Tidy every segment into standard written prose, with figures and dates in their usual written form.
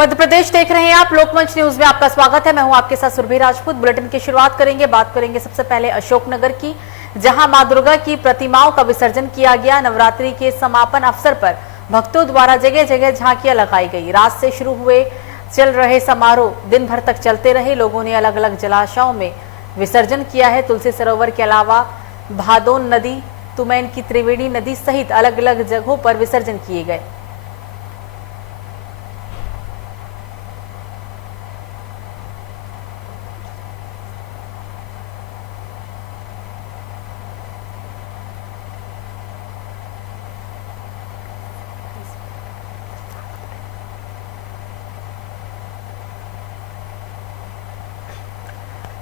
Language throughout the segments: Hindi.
मध्य प्रदेश देख रहे हैं आप। लोकमंच न्यूज में आपका स्वागत है। मैं हूं आपके साथ सुरभि राजपूत। बुलेटिन की शुरुआत करेंगे, बात करेंगे सबसे पहले अशोकनगर की, जहां मां दुर्गा की प्रतिमाओं का विसर्जन किया गया। नवरात्रि के समापन अवसर पर भक्तों द्वारा जगह जगह झांकियां लगाई गई। रात से शुरू हुए चल रहे समारोह दिन भर तक चलते रहे। लोगों ने अलग अलग जलाशयों में विसर्जन किया है। तुलसी सरोवर के अलावा भादोन नदी, तुमैन की त्रिवेणी नदी सहित अलग अलग जगहों पर विसर्जन किए गए।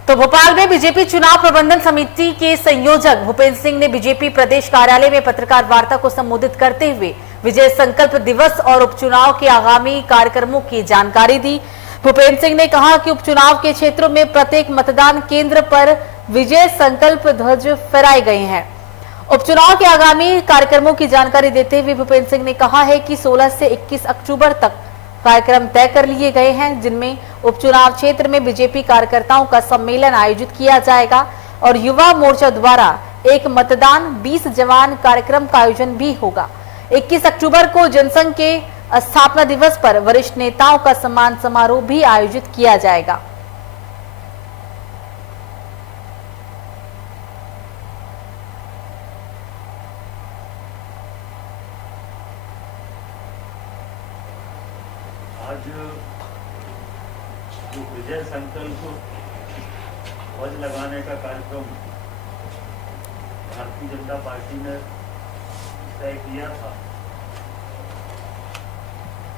तो भोपाल में बीजेपी चुनाव प्रबंधन समिति के संयोजक भूपेंद्र सिंह ने बीजेपी प्रदेश कार्यालय में पत्रकार वार्ता को संबोधित करते हुए विजय संकल्प दिवस और उपचुनाव के आगामी कार्यक्रमों की जानकारी दी। भूपेंद्र सिंह ने कहा कि उपचुनाव के क्षेत्रों में प्रत्येक मतदान केंद्र पर विजय संकल्प ध्वज फहराए गए हैं। उपचुनाव के आगामी कार्यक्रमों की जानकारी देते हुए भूपेंद्र सिंह ने कहा है कि 16 से 21 अक्टूबर तक कार्यक्रम तय कर लिए गए हैं, जिनमें उपचुनाव क्षेत्र में बीजेपी कार्यकर्ताओं का सम्मेलन आयोजित किया जाएगा और युवा मोर्चा द्वारा एक मतदान 20 जवान कार्यक्रम का आयोजन भी होगा। 21 अक्टूबर को जनसंघ के स्थापना दिवस पर वरिष्ठ नेताओं का सम्मान समारोह भी आयोजित किया जाएगा। आज जो विजय संकल्प ध्वज लगाने का कार्यक्रम भारतीय जनता पार्टी ने तय किया था,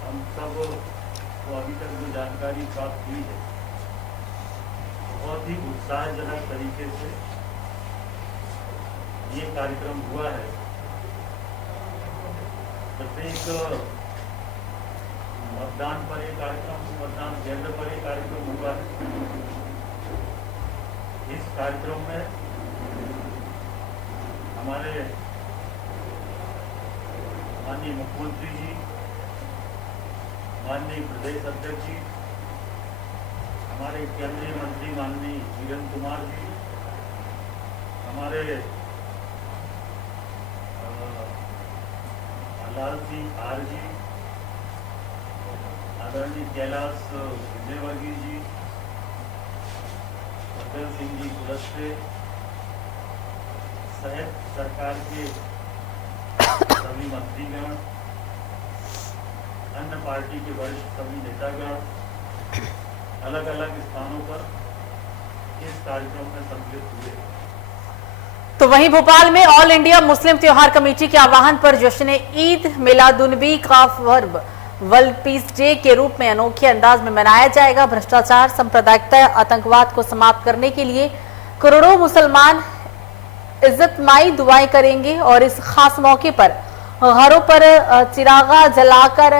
हम सब को अभी तक जो जानकारी प्राप्त हुई है, बहुत ही उत्साहजनक तरीके से ये कार्यक्रम हुआ है। प्रत्येक मतदान पर एक कार्यक्रम, मतदान केंद्र पर एक कार्यक्रम हुआ है। इस कार्यक्रम में हमारे माननीय मुख्यमंत्री जी, माननीय प्रदेश अध्यक्ष जी, हमारे केंद्रीय मंत्री माननीय वीरेंद्र कुमार जी, हमारे लाल सिंह आर जी, आदरणीय कैलाश विजयवर्गीय जी, फतेह सिंह जी कुलस्ते सहित सरकार के सभी मंत्रीगण, अन्य पार्टी के वरिष्ठ सभी नेतागण अलग अलग स्थानों पर इस कार्यक्रम में सम्मिलित हुए। तो वहीं भोपाल में ऑल इंडिया मुस्लिम त्योहार कमेटी के आह्वान पर जश्न ईद मिलादुन्नबी का पर्व वर्ल्ड पीस डे के रूप में अनोखे अंदाज में मनाया जाएगा। भ्रष्टाचार, सांप्रदायिकता, आतंकवाद को समाप्त करने के लिए करोड़ों मुसलमान इज्जतमाई दुआएं करेंगे और इस खास मौके पर घरों पर चिरागा जलाकर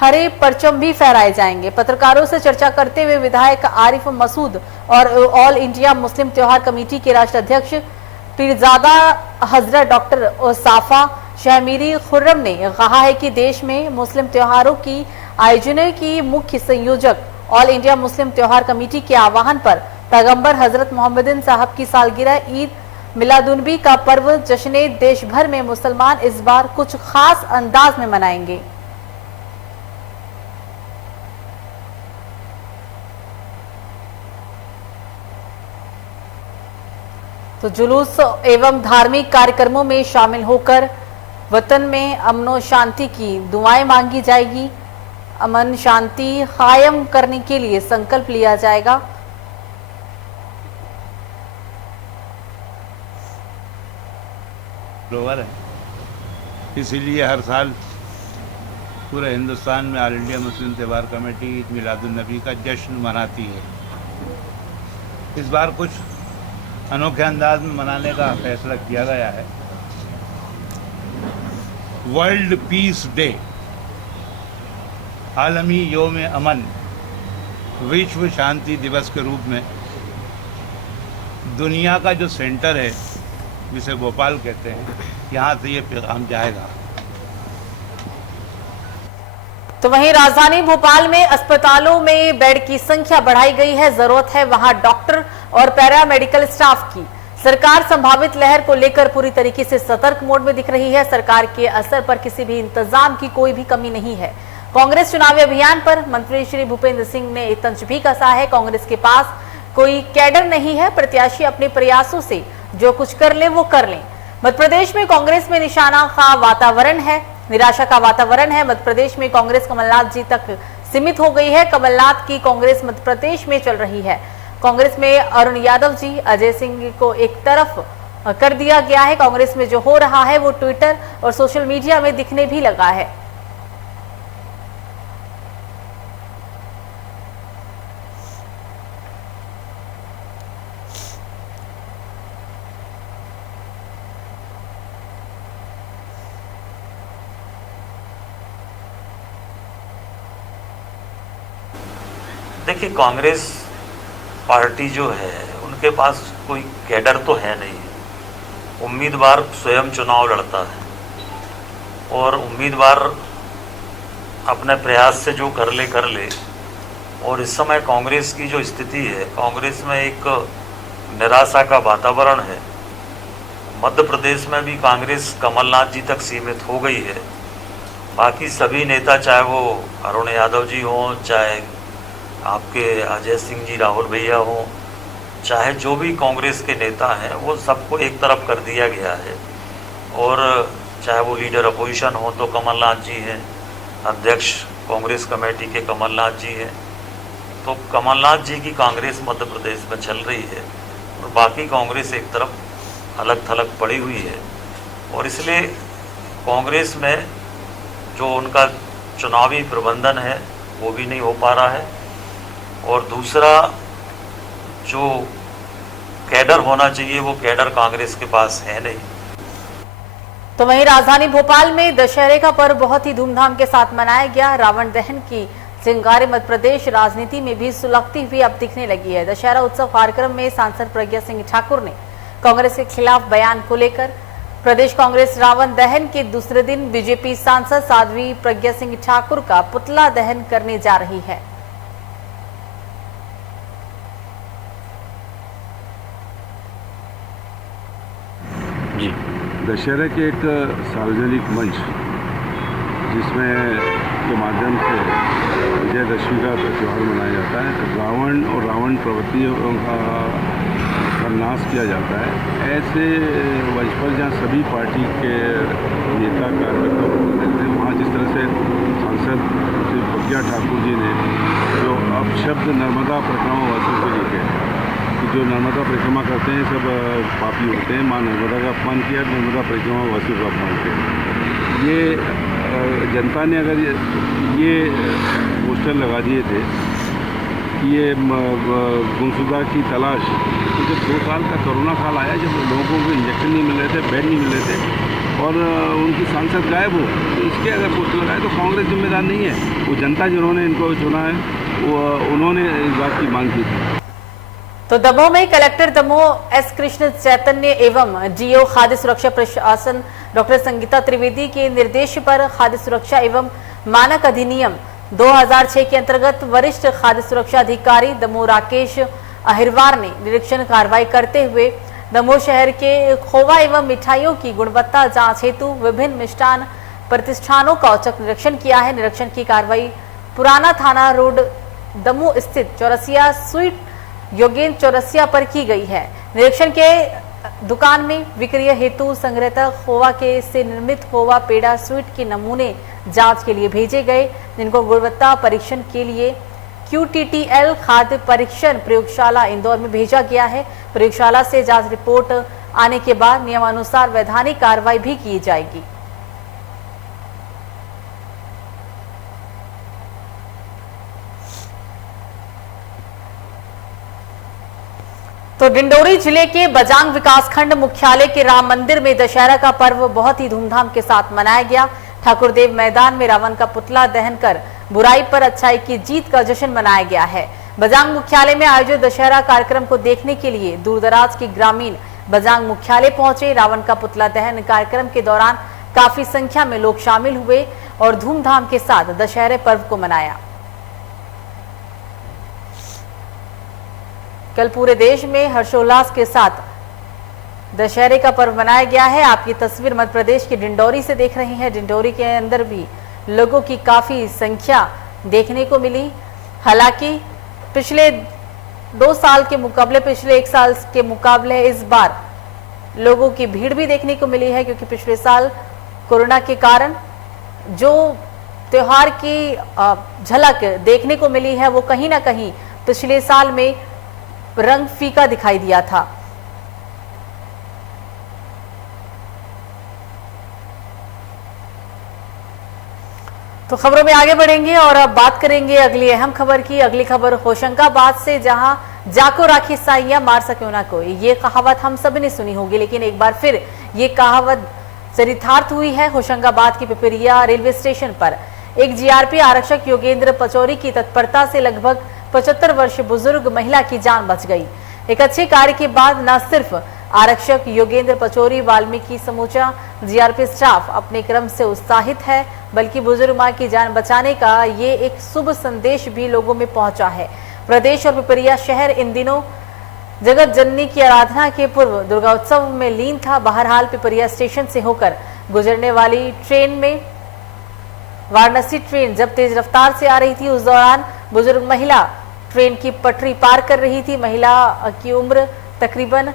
हरे परचम भी फहराए जाएंगे। पत्रकारों से चर्चा करते हुए विधायक आरिफ मसूद और ऑल इंडिया मुस्लिम त्योहार कमेटी के राष्ट्रीय अध्यक्ष पीरजादा हजरत डॉक्टर साफा शहमीरी खुर्रम ने कहा है कि देश में मुस्लिम त्योहारों की आयोजन की मुख्य संयोजक ऑल इंडिया मुस्लिम त्योहार कमेटी के आह्वान पर पैगंबर हजरत मोहम्मद साहब की सालगिरह ईद मिलादुन्नबी का पर्व जश्न देश भर में मुसलमान इस बार कुछ खास अंदाज में मनाएंगे। तो जुलूस एवं धार्मिक कार्यक्रमों में शामिल होकर वतन में अमन शांति की दुआएं मांगी जाएगी। अमन शांति कायम करने के लिए संकल्प लिया जाएगा। है, इसीलिए हर साल पूरे हिंदुस्तान में ऑल इंडिया मुस्लिम त्योहार कमेटी ईद मिलादुन्नबी का जश्न मनाती है। इस बार कुछ अनोखे अंदाज में मनाने का फैसला किया गया है। वर्ल्ड पीस डे, आलमी योम अमन, विश्व शांति दिवस के रूप में दुनिया का जो सेंटर है, जिसे भोपाल कहते हैं, यहाँ से ये पैगाम जाएगा। तो वहीं राजधानी भोपाल में अस्पतालों में बेड की संख्या बढ़ाई गई है। जरूरत है वहां डॉक्टर और पैरामेडिकल स्टाफ की। सरकार संभावित लहर को लेकर पूरी तरीके से सतर्क मोड में दिख रही है। सरकार के असर पर किसी भी इंतजाम की कोई भी कमी नहीं है। कांग्रेस चुनावी अभियान पर मंत्री श्री भूपेंद्र सिंह ने तंज भी कसा है। कांग्रेस के पास कोई कैडर नहीं है। प्रत्याशी अपने प्रयासों से जो कुछ कर ले वो कर लें। मध्य प्रदेश में कांग्रेस में निशाना का वातावरण है, निराशा का वातावरण है। मध्य प्रदेश में कांग्रेस कमलनाथ जी तक सीमित हो गई है। कमलनाथ की कांग्रेस मध्य प्रदेश में चल रही है। कांग्रेस में अरुण यादव जी, अजय सिंह को एक तरफ कर दिया गया है। कांग्रेस में जो हो रहा है वो ट्विटर और सोशल मीडिया में दिखने भी लगा है। देखिए, कांग्रेस पार्टी जो है उनके पास कोई कैडर तो है नहीं। उम्मीदवार स्वयं चुनाव लड़ता है और उम्मीदवार अपने प्रयास से जो कर ले। और इस समय कांग्रेस की जो स्थिति है, कांग्रेस में एक निराशा का वातावरण है। मध्य प्रदेश में भी कांग्रेस कमलनाथ जी तक सीमित हो गई है। बाकी सभी नेता, चाहे वो अरुण यादव जी हों, चाहे आपके अजय सिंह जी, राहुल भैया हों, चाहे जो भी कांग्रेस के नेता हैं, वो सबको एक तरफ कर दिया गया है। और चाहे वो लीडर अपोजिशन हो तो कमलनाथ जी हैं, अध्यक्ष कांग्रेस कमेटी के कमलनाथ जी हैं। तो कमलनाथ जी की कांग्रेस मध्य प्रदेश में चल रही है और बाकी कांग्रेस एक तरफ अलग थलग पड़ी हुई है। और इसलिए कांग्रेस में जो उनका चुनावी प्रबंधन है वो भी नहीं हो पा रहा है। और दूसरा, जो कैडर होना चाहिए वो कैडर कांग्रेस के पास है नहीं। तो वहीं राजधानी भोपाल में दशहरे का पर्व बहुत ही धूमधाम के साथ मनाया गया। रावण दहन की चिंगारी मध्य प्रदेश राजनीति में भी सुलगती हुई अब दिखने लगी है। दशहरा उत्सव कार्यक्रम में सांसद प्रज्ञा सिंह ठाकुर ने कांग्रेस के खिलाफ बयान को लेकर प्रदेश कांग्रेस रावण दहन के दूसरे दिन बीजेपी सांसद साध्वी प्रज्ञा सिंह ठाकुर का पुतला दहन करने जा रही है। जी, दशहरे के एक सार्वजनिक मंच जिसमें के माध्यम से विजयदशमी का त्यौहार मनाया जाता है, रावण और रावण प्रवृत्तियों का नाश किया जाता है। ऐसे मंच पर जहाँ सभी पार्टी के नेता कार्यकर्ता रहते हैं, वहाँ जिस तरह से सांसद श्री प्रज्ञा ठाकुर जी ने जो अपशब्द नर्मदा परिक्रमा वासियों को लेकर, जो नर्मदा परिक्रमा करते हैं सब पापी होते हैं, माँ नर्मदा का अपमान किया, नर्मदा परिक्रमा वासियों का अपमान किया। ये जनता ने अगर ये पोस्टर लगा दिए थे कि ये गुमशुदा की तलाश, तो जब 2 साल का कोरोना काल आया, जब लोगों को इंजेक्शन नहीं मिल रहे थे, बेड नहीं मिल रहे थे और उनकी सांसद गायब हो, तो इसके अगर पोस्टर लगाए तो कांग्रेस जिम्मेदार नहीं है। वो जनता जिन्होंने इनको चुना है वो उन्होंने इस बात की मांग की थी। तो दमोह में कलेक्टर दमोह एस कृष्ण चैतन्य एवं डीओ खाद्य सुरक्षा प्रशासन डॉक्टर संगीता त्रिवेदी के निर्देश पर खाद्य सुरक्षा एवं मानक अधिनियम 2006 के अंतर्गत वरिष्ठ खाद्य सुरक्षा अधिकारी दमोह राकेश अहिरवार ने निरीक्षण कार्रवाई करते हुए दमोह शहर के खोवा एवं मिठाइयों की गुणवत्ता जांच हेतु विभिन्न मिष्ठान प्रतिष्ठानों का औचक निरीक्षण किया है। निरीक्षण की कार्रवाई पुराना थाना रोड दमोह स्थित चौरसिया स्वीट योगेंद्र चौरसिया पर की गई है। निरीक्षण के दुकान में विक्रय हेतु संग्रहता खोवा के से निर्मित खोवा पेड़ा स्वीट के नमूने जांच के लिए भेजे गए, जिनको गुणवत्ता परीक्षण के लिए QTTL खाद्य परीक्षण प्रयोगशाला इंदौर में भेजा गया है। प्रयोगशाला से जांच रिपोर्ट आने के बाद नियमानुसार वैधानिक कार्रवाई भी की जाएगी। तो डिंडोरी जिले के बजांग विकासखंड मुख्यालय के राम मंदिर में दशहरा का पर्व बहुत ही धूमधाम के साथ मनाया गया। ठाकुरदेव मैदान में रावण का पुतला दहन कर बुराई पर अच्छाई की जीत का जश्न मनाया गया है। बजांग मुख्यालय में आयोजित दशहरा कार्यक्रम को देखने के लिए दूरदराज के ग्रामीण बजांग मुख्यालय पहुंचे। रावण का पुतला दहन कार्यक्रम के दौरान काफी संख्या में लोग शामिल हुए और धूमधाम के साथ दशहरे पर्व को मनाया। कल पूरे देश में हर्षोल्लास के साथ दशहरे का पर्व मनाया गया है। आपकी तस्वीर मध्य प्रदेश के डिंडौरी से देख रहे हैं। डिंडौरी के अंदर भी लोगों की काफी संख्या देखने को मिली। हालांकि पिछले 2 साल के मुकाबले, पिछले 1 साल के मुकाबले इस बार लोगों की भीड़ भी देखने को मिली है, क्योंकि पिछले साल कोरोना के कारण जो त्योहार की झलक देखने को मिली है वो कहीं ना कहीं पिछले साल में रंग फीका दिखाई दिया था। तो खबरों में आगे बढ़ेंगे और अब बात करेंगे अगली अहम खबर की। अगली खबर होशंगाबाद से, जहां जाको राखी साइया मार सके ना कोई, ये कहावत हम सब ने सुनी होगी, लेकिन एक बार फिर ये कहावत चरितार्थ हुई है। होशंगाबाद की पिपरिया रेलवे स्टेशन पर एक जीआरपी आरक्षक योगेंद्र पचौरी की तत्परता से लगभग 75 वर्षीय बुजुर्ग महिला की जान बच गई। एक अच्छे कार्य के बाद न सिर्फ आरक्षक योगेंद्र पचौरी, वाल्मीकि समूचा जीआरपी स्टाफ अपने क्रम से उत्साहित है, बल्कि बुजुर्ग मां की जान बचाने का ये एक शुभ संदेश भी लोगों में पहुंचा है। प्रदेश और पिपरिया शहर इन दिनों जगत जननी की आराधना के पूर्व दुर्गा उत्सव में लीन था। बहरहाल पिपरिया स्टेशन से होकर गुजरने वाली ट्रेन में वाराणसी ट्रेन जब तेज रफ्तार से आ रही थी, उस दौरान बुजुर्ग महिला ट्रेन की पटरी पार कर रही थी। महिला की उम्र तकरीबन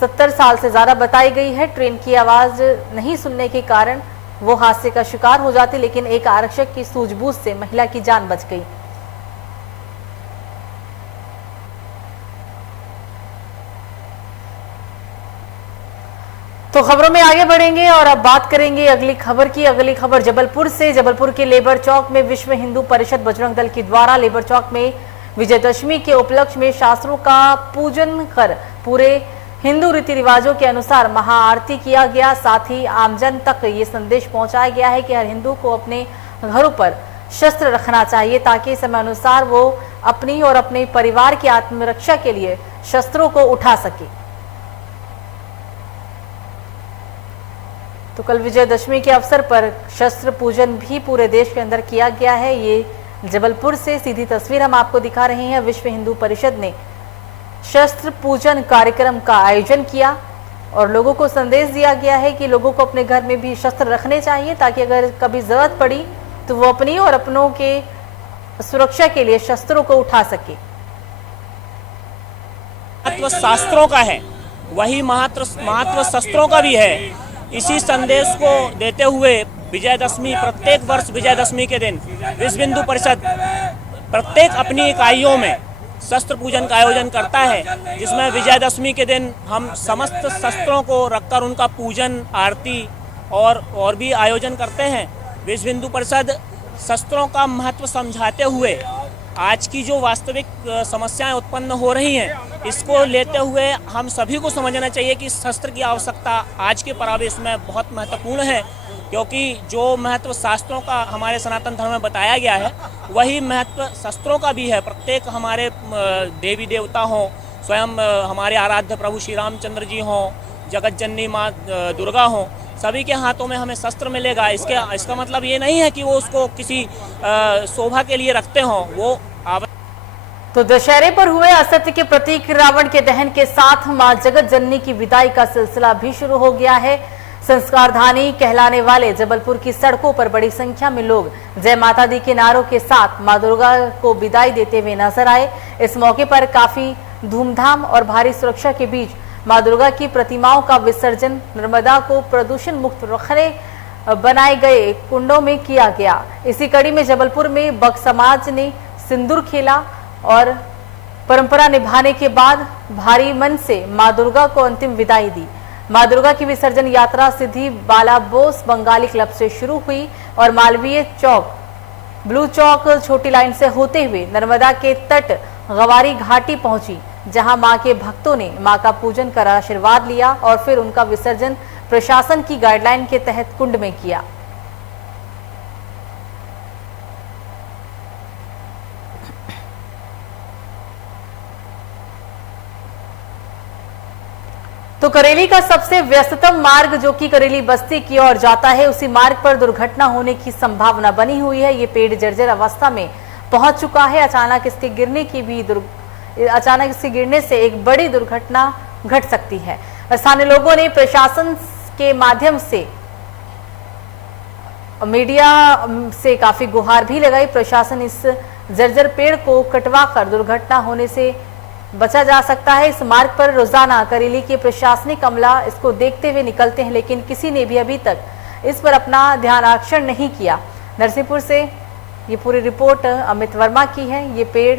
70 साल से ज्यादा बताई गई है। ट्रेन की आवाज नहीं सुनने के कारण वो हादसे का शिकार हो जाती, लेकिन एक आरक्षक की सूझबूझ से महिला की जान बच गई। तो खबरों में आगे बढ़ेंगे और अब बात करेंगे अगली खबर की। अगली खबर जबलपुर से। जबलपुर के लेबर चौक में विश्व हिंदू परिषद बजरंग दल के द्वारा लेबर चौक में विजयदशमी के उपलक्ष्य में शास्त्रों का पूजन कर पूरे हिंदू रीति रिवाजों के अनुसार महाआरती किया गया। साथ ही आमजन तक ये संदेश पहुंचाया गया है कि हर हिंदू को अपने घरों पर शस्त्र रखना चाहिए, ताकि समय अनुसार वो अपनी और अपने परिवार की आत्मरक्षा के लिए शस्त्रों को उठा सके। तो कल विजयदशमी के अवसर पर शस्त्र पूजन भी पूरे देश के अंदर किया गया है। ये जबलपुर से सीधी तस्वीर हम आपको दिखा रहे हैं। विश्व हिंदू परिषद ने शस्त्र पूजन कार्यक्रम का आयोजन किया और लोगों को संदेश दिया गया है कि लोगों को अपने घर में भी शस्त्र रखने चाहिए, ताकि अगर कभी जरूरत पड़ी तो वो अपनी और अपनों के सुरक्षा के लिए शस्त्रों को उठा सके। महत्व शास्त्रों का है, वही महत्व शस्त्रों का भी है। इसी संदेश को देते हुए विजयदशमी, प्रत्येक वर्ष विजयदशमी के दिन विश्व हिंदू परिषद प्रत्येक अपनी इकाइयों में शस्त्र पूजन का आयोजन करता है, जिसमें विजयदशमी के दिन हम समस्त शस्त्रों को रखकर उनका पूजन, आरती और भी आयोजन करते हैं। विश्व हिंदू परिषद शस्त्रों का महत्व समझाते हुए आज की जो वास्तविक समस्याएं उत्पन्न हो रही हैं, इसको लेते हुए हम सभी को समझना चाहिए कि शस्त्र की आवश्यकता आज के परिवेश में बहुत महत्वपूर्ण है, क्योंकि जो महत्व शास्त्रों का हमारे सनातन धर्म में बताया गया है, वही महत्व शस्त्रों का भी है। प्रत्येक हमारे देवी देवता हों, स्वयं हमारे आराध्य प्रभु श्री रामचंद्र जी हों, जगत जननी माँ दुर्गा हों, सभी के हाथों में हमें शस्त्र मिलेगा। इसका मतलब ये नहीं है कि वो उसको किसी शोभा के लिए रखते हों। वो तो दशहरे पर हुए असत्य के प्रतीक रावण के दहन के साथ मां जगत जननी की विदाई का सिलसिला भी शुरू हो गया है। संस्कारधानी कहलाने वाले जबलपुर की सड़कों पर बड़ी संख्या में लोग जय माता दी के नारों के साथ मां दुर्गा को विदाई देते हुए नजर आए। इस मौके पर काफी धूमधाम और भारी सुरक्षा के बीच मां दुर्गा की प्रतिमाओं का विसर्जन नर्मदा को प्रदूषण मुक्त रखने बनाए गए कुंडों में किया गया। इसी कड़ी में जबलपुर में बग समाज ने सिंदूर खेला और परंपरा निभाने के बाद भारी मन से मां दुर्गा को अंतिम विदाई दी। मां दुर्गा की विसर्जन यात्रा सीधी बाला बोस बंगाली क्लब से शुरू हुई और मालवीय चौक, ब्लू चौक, छोटी लाइन से होते हुए नर्मदा के तट गवारी घाटी पहुंची, जहां मां के भक्तों ने मां का पूजन कर आशीर्वाद लिया और फिर उनका विसर्जन प्रशासन की गाइडलाइन के तहत कुंड में किया। तो करेली का सबसे व्यस्ततम मार्ग जो कि करेली बस्ती की ओर जाता है, उसी मार्ग पर दुर्घटना होने की संभावना बनी हुई है। ये पेड़ जर्जर अवस्था में पहुंच चुका है। अचानक इसके गिरने से एक बड़ी दुर्घटना घट सकती है। स्थानीय लोगों ने प्रशासन के माध्यम से मीडिया से काफी गुहार भी लगाई। प्रशासन इस जर्जर पेड़ को कटवाकर दुर्घटना होने से बचा जा सकता है। इस मार्ग पर रोजाना करेली के प्रशासनिक अमला इसको देखते हुए निकलते हैं, लेकिन किसी ने भी अभी तक इस पर अपना ध्यान आकर्षण नहीं किया। नरसिंहपुर से ये पूरी रिपोर्ट अमित वर्मा की है। ये पेड़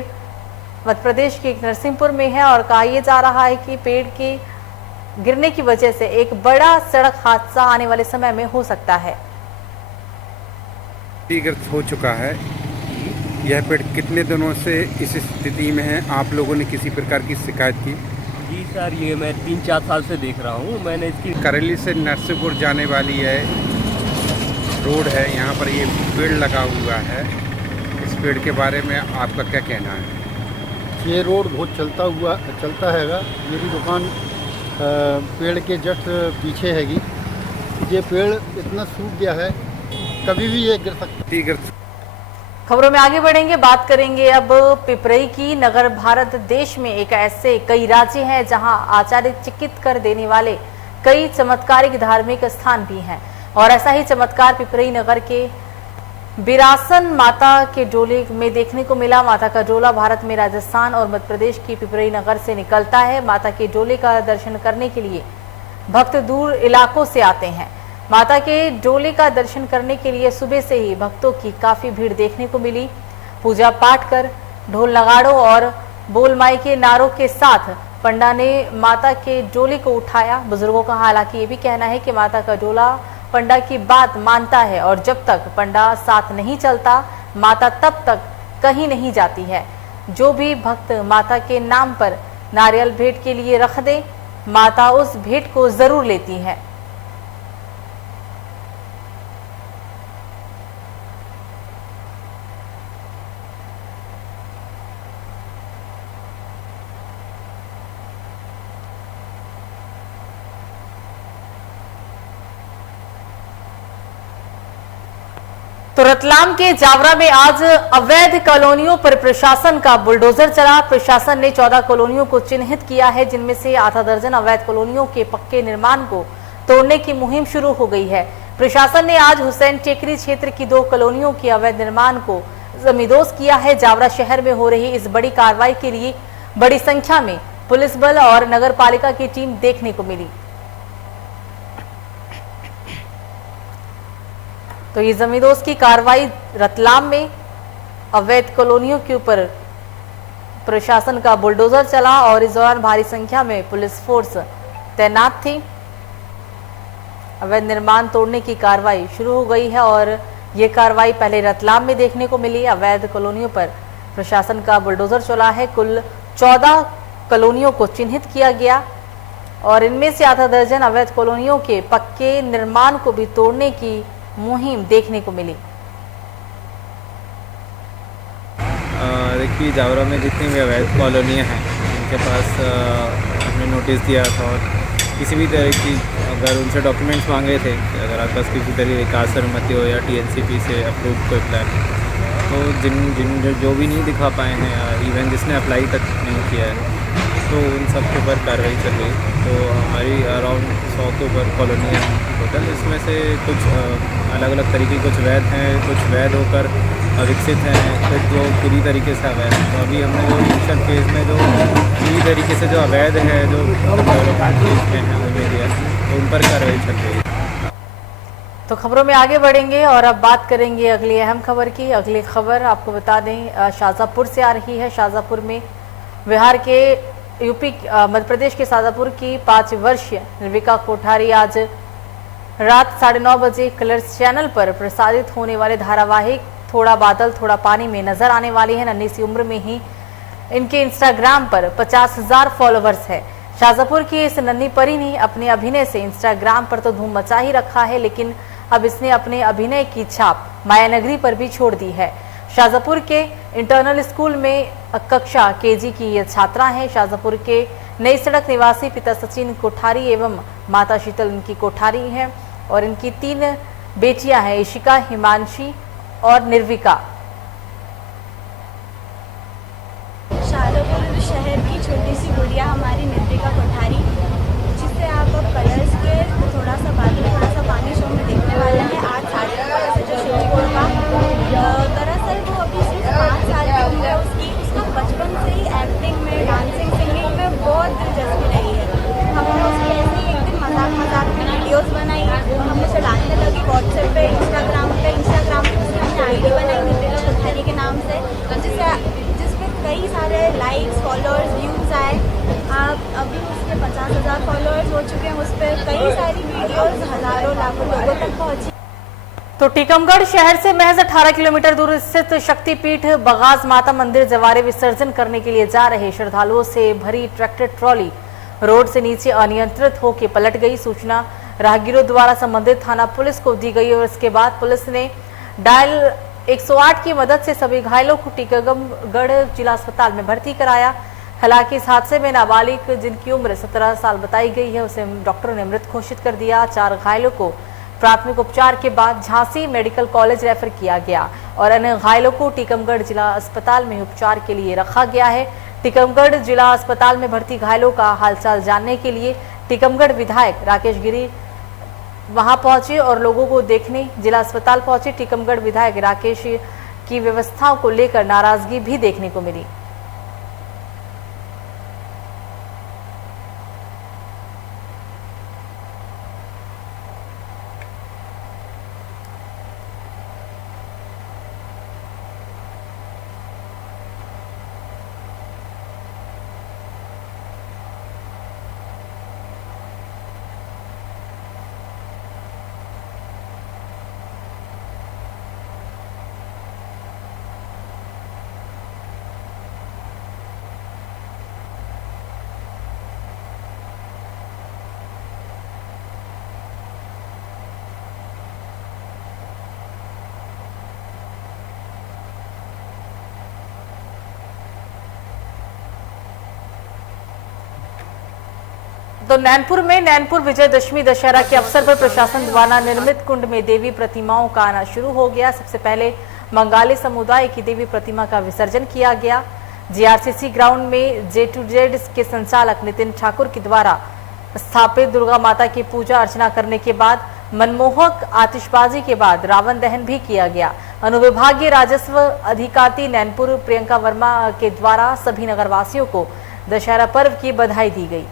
मध्य प्रदेश के नरसिंहपुर में है और कहा यह जा रहा है कि पेड़ के गिरने की वजह से एक बड़ा सड़क हादसा आने वाले समय में हो सकता है। क्षतिग्रस्त हो चुका है। यह पेड़ कितने दिनों से इस स्थिति में है? आप लोगों ने किसी प्रकार की शिकायत की? जी सर, ये मैं 3-4 साल से देख रहा हूँ। मैंने इसकी करेली से नरसिंहपुर जाने वाली है रोड है, यहाँ पर ये पेड़ लगा हुआ है। इस पेड़ के बारे में आपका क्या कहना है? ये रोड बहुत चलता हैगा। मेरी दुकान पेड़ के जस्ट पीछे हैगी। ये पेड़ इतना सूख गया है, कभी भी ये गिर सकता है। खबरों में आगे बढ़ेंगे, बात करेंगे अब पिपरई की। नगर भारत देश में एक ऐसे कई राज्य हैं जहां आश्चर्यचकित कर देने वाले कई चमत्कारिक धार्मिक स्थान भी हैं और ऐसा ही चमत्कार पिपरई नगर के बिरासन माता के डोले में देखने को मिला। माता का डोला भारत में राजस्थान और मध्य प्रदेश की पिपरई नगर से निकलता है। माता के डोले का दर्शन करने के लिए भक्त दूर इलाकों से आते हैं। माता के डोले का दर्शन करने के लिए सुबह से ही भक्तों की काफी भीड़ देखने को मिली। पूजा पाठ कर ढोल नगाड़ों और बोल माई के नारों के साथ पंडा ने माता के डोले को उठाया। बुजुर्गों का हालांकि ये भी कहना है कि माता का डोला पंडा की बात मानता है और जब तक पंडा साथ नहीं चलता माता तब तक कहीं नहीं जाती है। जो भी भक्त माता के नाम पर नारियल भेंट के लिए रख दे, माता उस भेंट को जरूर लेती है। तो रतलाम के जावरा में आज अवैध कॉलोनियों पर प्रशासन का बुलडोजर चला। प्रशासन ने 14 कॉलोनियों को चिन्हित किया है, जिनमें से आधा दर्जन अवैध कॉलोनियों के पक्के निर्माण को तोड़ने की मुहिम शुरू हो गई है। प्रशासन ने आज हुसैन टेकरी क्षेत्र की 2 कॉलोनियों के अवैध निर्माण को जमींदोज किया है। जावरा शहर में हो रही इस बड़ी कार्रवाई के लिए बड़ी संख्या में पुलिस बल और नगर पालिका की टीम देखने को मिली। तो ये जमींदोज की कार्रवाई रतलाम में अवैध कॉलोनियों के ऊपर प्रशासन का बुलडोजर चला और इस दौरान भारी संख्या में पुलिस फोर्स तैनात थी। अवैध निर्माण तोड़ने की कार्रवाई शुरू हो गई है और ये कार्रवाई पहले रतलाम में देखने को मिली। अवैध कॉलोनियों पर प्रशासन का बुलडोजर चला है। कुल 14 कॉलोनियों को चिन्हित किया गया और इनमें से आधा दर्जन अवैध कॉलोनियों के पक्के निर्माण को भी तोड़ने की मुहिम देखने को मिली। देखिए, जावरा में जितनी भी अवैध कॉलोनियाँ हैं उनके पास हमने नोटिस दिया था और किसी भी तरह की अगर उनसे डॉक्यूमेंट्स मांगे थे कि अगर आपके पास किसी तरह की विकास अनुमति हो या TNCP से अप्रूव कोई प्लान, तो जिन जो भी नहीं दिखा पाए हैं, इवन जिसने अप्लाई तक नहीं किया है, तो उन सब के ऊपर कार्रवाई चल रही। तो हमारी अराउंड 100 के ऊपर कॉलोनियाँ हैं टोटल। इसमें से कुछ अलग अलग तरीके कुछ वैध हैं, कुछ वैध होकर विकसित हैं, कुछ जो पूरी तरीके से अवैध हैं। तो अभी हमने जो इनिशियल फेज़ में जो पूरी तरीके से जो अवैध है, जो डेवलपमेंट फेज में है, वो एरिया, तो उन पर कार्रवाई चल रही है। तो खबरों में आगे बढ़ेंगे और अब बात करेंगे अगली अहम खबर की। अगली खबर आपको बता दें शाहजहाँपुर से आ रही है। शाहजहाँपुर में बिहार के मध्य प्रदेश के शाहजहाँपुर की 5 वर्षीय निर्विका कोठारी आज रात 9:30 बजे कलर्स चैनल पर प्रसारित होने वाले धारावाहिक थोड़ा बादल थोड़ा पानी में नजर आने वाली है। नन्ही सी उम्र में ही इनके इंस्टाग्राम पर 50,000 फॉलोवर्स है। शाहजहाँपुर की इस नन्ही परी ने अपने अभिनय से इंस्टाग्राम पर तो धूम मचा ही रखा है, लेकिन अब इसने अपने अभिनय की छाप मायानगरी पर भी छोड़ दी है। शाहजहाँपुर के इंटरनल स्कूल में कक्षा KG की ये छात्रा हैं। शाहजहाँपुर के नई सड़क निवासी पिता सचिन कोठारी एवं माता शीतल इनकी कोठारी हैं और इनकी 3 बेटियां हैं, इशिका, हिमांशी और निर्विका। शाहजहाँपुर शहर की छोटी सी गुड़िया हमारी निर्विका कोठारी, जिससे आप अब कलर्स के थोड़ा सा बादल थोड़ा सा पानी शो में देखने वाले हैं। आज 8:30 बजे जो शूटिंग होगा, दरअसल वो अभी सिर्फ 5 साल की उम्र है उसकी। उसका बचपन से ही एक्टिंग में, डांसिंग, सिंगिंग में बहुत दिलचस्पी रही है। हमने उसकी ऐसे ही एक दिन मजाक में वीडियोज़ बनाई, हम उसे डालने लगी व्हाट्सएप पे, इंस्टाग्राम पे उसकी हमने आईडी बनाई निर्विका कोठारी के नाम से, जिसमें कई सारे लाइक्स, फॉलोअर्स, व्यूज़ आए। अभी उसके 50,000 फॉलोअर्स हो चुके हैं उस पर। कई सारी वीडियोज़ हज़ारों लाखों लोगों तक पहुँची। तो टीकमगढ़ शहर से महज 18 किलोमीटर दूर स्थित शक्तिपीठ बगाज माता मंदिर जवारे विसर्जन करने के लिए जा रहे श्रद्धालुओं से भरी ट्रैक्टर ट्रॉली रोड से नीचे अनियंत्रित होकर पलट गई। सूचना राहगीरों द्वारा संबंधित थाना पुलिस को दी गई और इसके बाद पुलिस ने डायल 108 की मदद से सभी घायलों को टीकमगढ़ जिला अस्पताल में भर्ती कराया। हालांकि इस हादसे में नाबालिग, जिनकी उम्र 17 साल बताई गई है, उसे डॉक्टरों ने मृत घोषित कर दिया। 4 घायलों को प्राथमिक उपचार के बाद झांसी मेडिकल कॉलेज रेफर किया गया और अन्य घायलों को टीकमगढ़ जिला अस्पताल में उपचार के लिए रखा गया है। टीकमगढ़ जिला अस्पताल में भर्ती घायलों का हालचाल जानने के लिए टीकमगढ़ विधायक राकेश गिरी वहां पहुंचे और लोगों को देखने जिला अस्पताल पहुंचे। टीकमगढ़ विधायक राकेश की व्यवस्थाओं को लेकर नाराजगी भी देखने को मिली। तो नैनपुर में नैनपुर विजयदशमी दशहरा के अवसर पर प्रशासन द्वारा निर्मित कुंड में देवी प्रतिमाओं का आना शुरू हो गया। सबसे पहले बंगाली समुदाय की देवी प्रतिमा का विसर्जन किया गया। जीआरसीसी ग्राउंड में J2Z के संचालक नितिन ठाकुर के द्वारा स्थापित दुर्गा माता की पूजा अर्चना करने के बाद मनमोहक आतिशबाजी के बाद रावण दहन भी किया गया। अनुविभागीय राजस्व अधिकारी नैनपुर प्रियंका वर्मा के द्वारा सभी नगरवासियों को दशहरा पर्व की बधाई दी गई।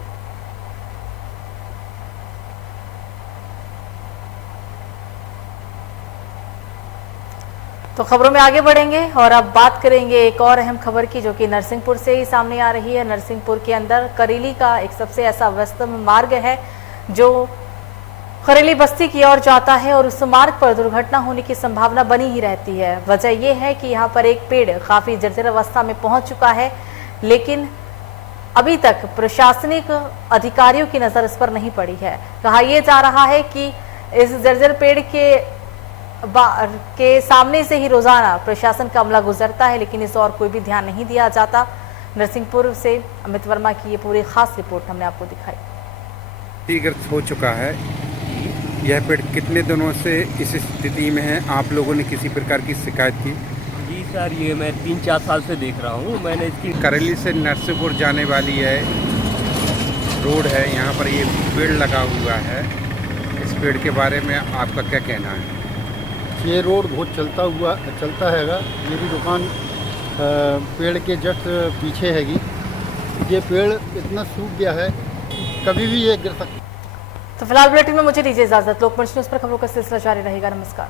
तो खबरों में आगे बढ़ेंगे और अब बात करेंगे एक और अहम खबर की, जो कि नरसिंहपुर से ही सामने आ रही है। नरसिंहपुर के अंदर करेली का एक सबसे ऐसा व्यस्तम मार्ग है जो करेली बस्ती की ओर जाता है और उस मार्ग पर दुर्घटना होने की संभावना बनी ही रहती है। वजह यह है कि यहाँ पर एक पेड़ काफी जर्जर अवस्था में पहुंच चुका है, लेकिन अभी तक प्रशासनिक अधिकारियों की नजर इस पर नहीं पड़ी है। कहा यह जा रहा है कि इस जर्जर पेड़ के सामने से ही रोजाना प्रशासन का अमला गुजरता है, लेकिन इस और कोई भी ध्यान नहीं दिया जाता। नरसिंहपुर से अमित वर्मा की ये पूरी खास रिपोर्ट हमने आपको दिखाई। क्षतिग्रस्त हो चुका है यह पेड़। कितने दिनों से इस स्थिति में है? आप लोगों ने किसी प्रकार की शिकायत की? जी सर, ये मैं 3-4 साल से देख रहा हूँ। मैंने इसकी करेली से नरसिंहपुर जाने वाली है रोड है, यहाँ पर ये पेड़ लगा हुआ है। इस पेड़ के बारे में आपका क्या कहना है? ये रोड बहुत चलता हैगा। मेरी दुकान पेड़ के जस्ट पीछे हैगी। ये पेड़ इतना सूख गया है, कभी भी ये गिर सकता। तो फिलहाल बुलेटिन में मुझे दीजिए इजाजत। लोकमंच न्यूज़ पर खबरों का सिलसिला जारी रहेगा। नमस्कार।